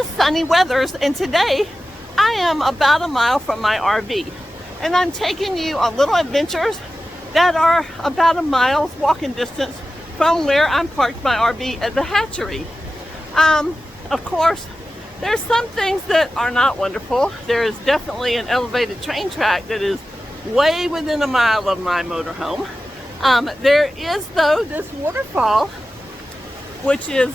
is sunny weathers, and today I am about a mile from my RV, and I'm taking you on little adventures that are about a mile's walking distance from where I'm parked my RV at the hatchery. Of course, there's some things that are not wonderful. There is definitely an elevated train track that is way within a mile of my motorhome. There is, though, this waterfall, which is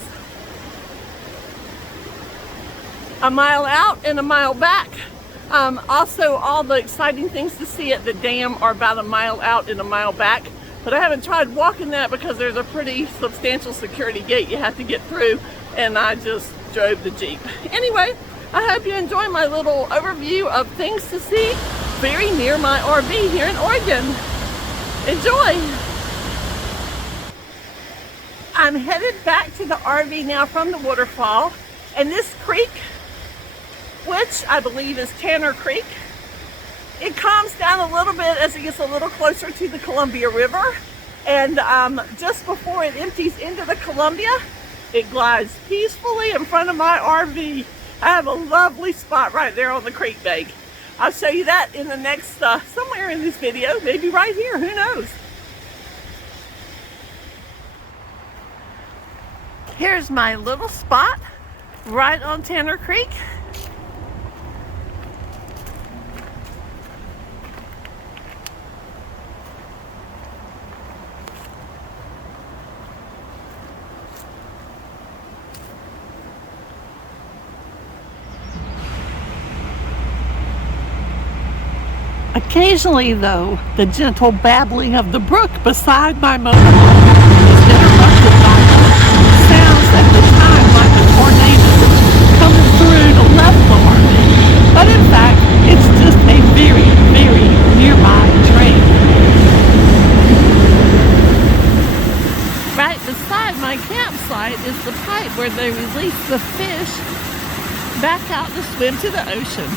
a mile out and a mile back. Also, all the exciting things to see at the dam are about a mile out and a mile back, but I haven't tried walking that because there's a pretty substantial security gate you have to get through, and I just drove the Jeep. Anyway, I hope you enjoy my little overview of things to see very near my RV here in Oregon. Enjoy! I'm headed back to the RV now from the waterfall, and this creek, which I believe is Tanner Creek, it calms down a little bit as it gets a little closer to the Columbia River, and just before it empties into the Columbia, it glides peacefully in front of my RV. I have a lovely spot right there on the creek bank. I'll show you that in the next, somewhere in this video, maybe right here, who knows. Here's my little spot right on Tanner Creek. Occasionally, though, the gentle babbling of the brook beside my motorhome is interrupted by sounds at the time like a tornado coming through to level the RV. But in fact, it's just a very, very nearby train. Right beside my campsite is the pipe where they release the fish back out to swim to the ocean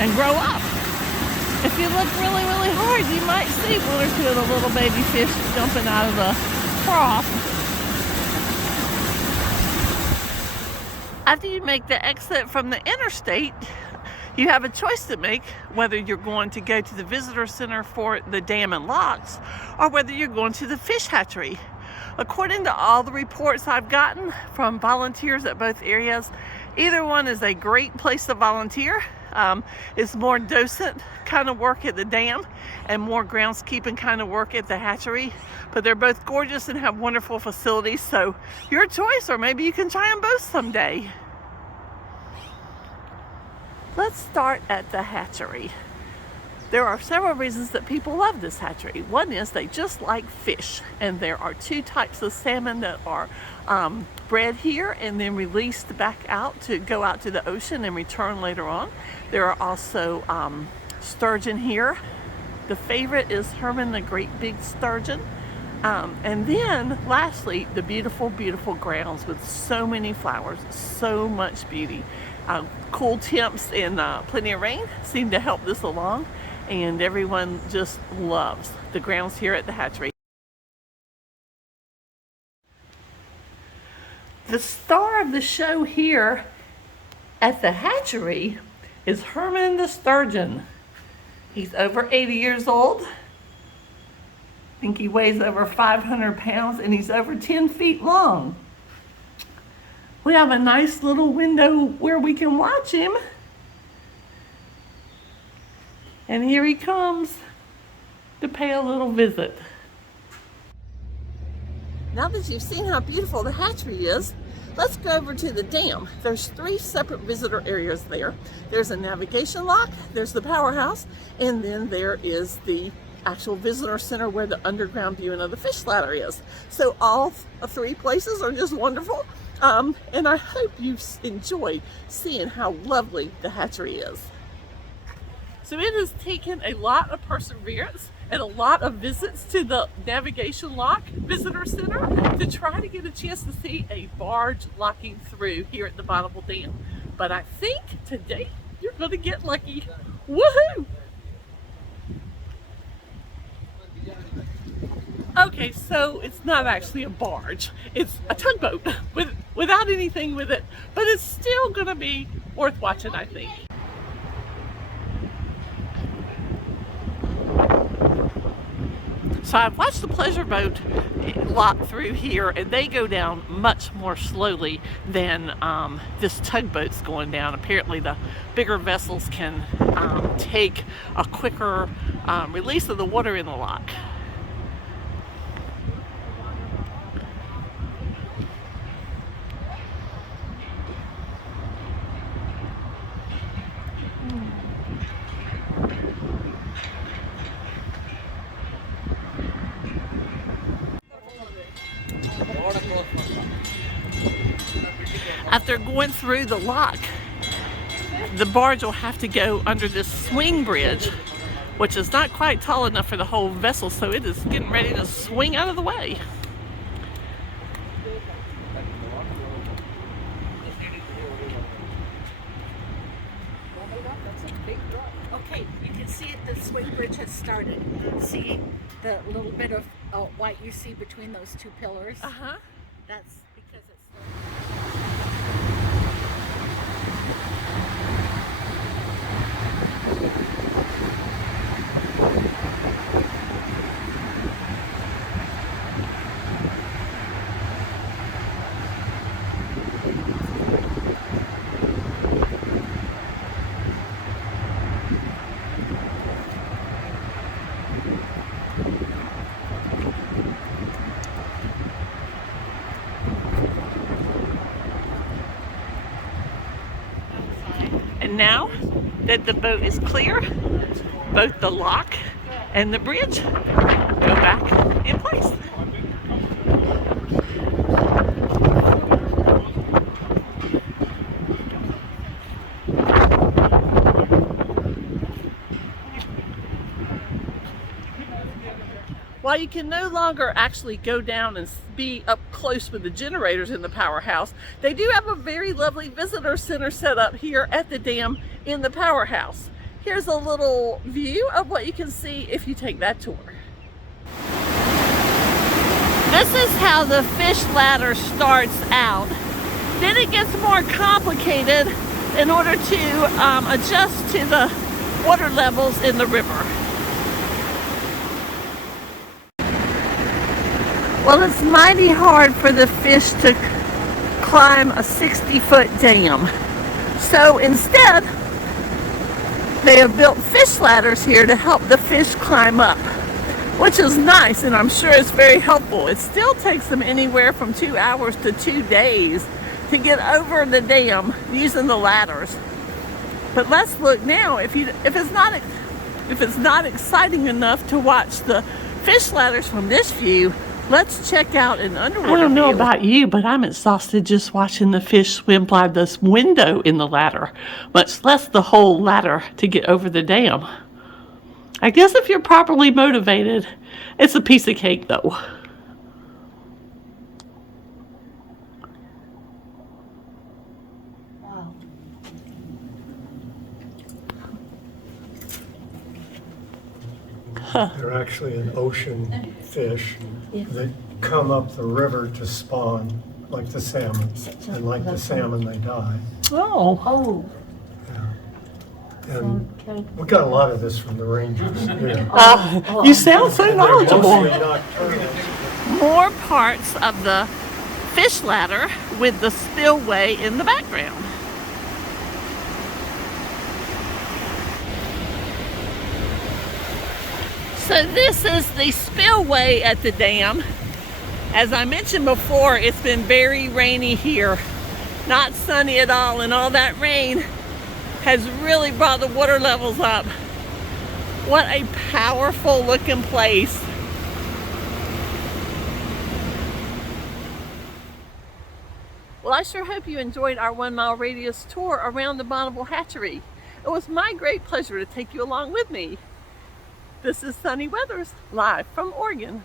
and grow up. If you look really, really hard, you might see one or two of the little baby fish jumping out of the trough. After you make the exit from the interstate, you have a choice to make whether you're going to go to the visitor center for the dam and locks or whether you're going to the fish hatchery. According to all the reports I've gotten from volunteers at both areas, either one is a great place to volunteer. It's more docent kind of work at the dam and more groundskeeping kind of work at the hatchery, but they're both gorgeous and have wonderful facilities, so your choice, or maybe you can try them both someday. Let's start at the hatchery. There are several reasons that people love this hatchery. One is they just like fish, and there are two types of salmon that are bred here and then released back out to go out to the ocean and return later on. There are also sturgeon here. The favorite is Herman the Great Big Sturgeon. And then lastly, the beautiful, beautiful grounds with so many flowers, so much beauty. Cool temps and plenty of rain seem to help this along, and everyone just loves the grounds here at the hatchery. The star of the show here at the hatchery is Herman the Sturgeon. He's over 80 years old. I think he weighs over 500 pounds, and he's over 10 feet long. We have a nice little window where we can watch him. And here he comes to pay a little visit. Now that you've seen how beautiful the hatchery is, let's go over to the dam. There's 3 separate visitor areas there. There's a navigation lock, there's the powerhouse, and then there is the actual visitor center where the underground viewing of the fish ladder is. So all 3 places are just wonderful. And I hope you enjoy seeing how lovely the hatchery is. So it has taken a lot of perseverance and a lot of visits to the navigation lock visitor center to try to get a chance to see a barge locking through here at the Bonneville Dam. But I think today you're going to get lucky. Woohoo! Okay, so it's not actually a barge. It's a tugboat without anything with it, but it's still gonna be worth watching, I think. So I've watched the pleasure boat lock through here, and they go down much more slowly than this tugboat's going down. Apparently the bigger vessels can take a quicker release of the water in the lock. After going through the lock, the barge will have to go under this swing bridge, which is not quite tall enough for the whole vessel, so it is getting ready to swing out of the way. Okay, you can see it, the swing bridge has started. See the little bit of white you see between those two pillars? Uh-huh. That's because it's And now that the boat is clear, both the lock and the bridge go back in place. While you can no longer actually go down and be up close with the generators in the powerhouse, they do have a very lovely visitor center set up here at the dam in the powerhouse. Here's a little view of what you can see if you take that tour. This is how the fish ladder starts out. Then it gets more complicated in order to adjust to the water levels in the river. Well, it's mighty hard for the fish to climb a 60-foot dam. So instead, they have built fish ladders here to help the fish climb up, which is nice, and I'm sure it's very helpful. It still takes them anywhere from 2 hours to 2 days to get over the dam using the ladders. But let's look now. If it's not exciting enough to watch the fish ladders from this view, let's check out an underwater view. I don't know about you, but I'm exhausted just watching the fish swim by this window in the ladder, much less the whole ladder to get over the dam. I guess if you're properly motivated, it's a piece of cake though. wow. They're actually an ocean fish that come up the river to spawn, like the salmon. And like the salmon, they die. Oh. Yeah. And we got a lot of this from the rangers here. You sound so knowledgeable. Mostly nocturnal. More parts of the fish ladder with the spillway in the background. So this is the spillway at the dam. As I mentioned before, it's been very rainy here. Not sunny at all, and all that rain has really brought the water levels up. What a powerful looking place. Well, I sure hope you enjoyed our 1 mile radius tour around the Bonneville Hatchery. It was my great pleasure to take you along with me. This is Sunny Weathers, live from Oregon.